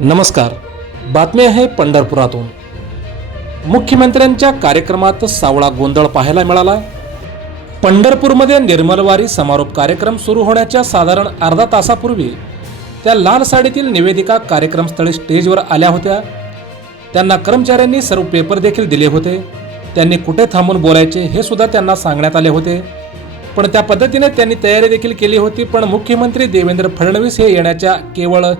नमस्कार. बातमी आहे पंढरपुरातून. मुख्यमंत्र्यांच्या कार्यक्रमात सावळा गोंधळ पाहायला मिळाला. पंढरपूरमध्ये निर्मलवारी समारोप कार्यक्रम सुरू होण्याच्या साधारण अर्धा तासापूर्वी त्या लाल साडीतील निवेदिका कार्यक्रमस्थळी स्टेजवर आल्या होत्या. त्यांना कर्मचाऱ्यांनी सर्व पेपर देखील दिले होते. त्यांनी कुठे थांबून बोलायचे हे सुद्धा त्यांना सांगण्यात आले होते. पण त्या पद्धतीने त्यांनी तयारी देखील केली होती. पण मुख्यमंत्री देवेंद्र फडणवीस हे येण्याच्या केवळ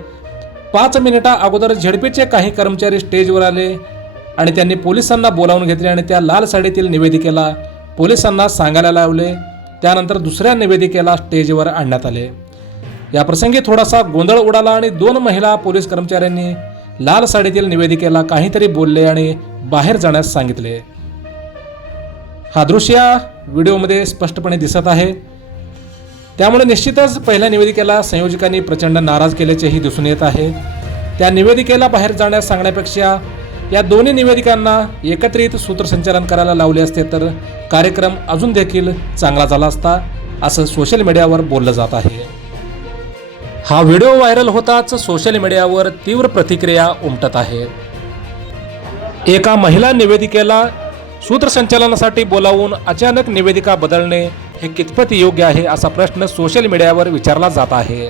5 मिनिटा अगोदर झेडपीचे काही कर्मचारी स्टेजवर आले आणि त्यांनी पोलिसांना बोलावून घेतले आणि त्या लाल साडीतील निवेदिकेला पोलिसांना सांगायला लावले. त्यानंतर दुसऱ्या निवेदिकेला स्टेजवर आणण्यात आले. या प्रसंगी थोडासा गोंधळ उडाला आणि 2 महिला पोलीस कर्मचाऱ्यांनी लाल साडीतील निवेदिकेला काहीतरी बोलले आणि बाहेर जाण्यास सांगितले. हा दृश्य व्हिडिओमध्ये स्पष्टपणे दिसत आहे. त्यामुळे निश्चितच पहिल्या निवेदिकेला संयोजकांनी प्रचंड नाराज केल्याचेही दिसून येत आहे. त्या निवेदिकेला बाहेर जाण्यास सांगण्यापेक्षा या दोन्ही निवेदिकांना एकत्रित सूत्रसंचालन करायला लावले असते तर कार्यक्रम अजून देखील चांगला झाला असता, असं सोशल मीडियावर बोललं जात आहे. हा व्हिडिओ व्हायरल होताच सोशल मीडियावर तीव्र प्रतिक्रिया उमटत आहे. एका महिला निवेदिकेला सूत्रसंचालनासाठी बोलावून अचानक निवेदिका बदलणे हे कितपत योग्य आहे असा प्रश्न सोशल मीडियावर विचारला जात आहे.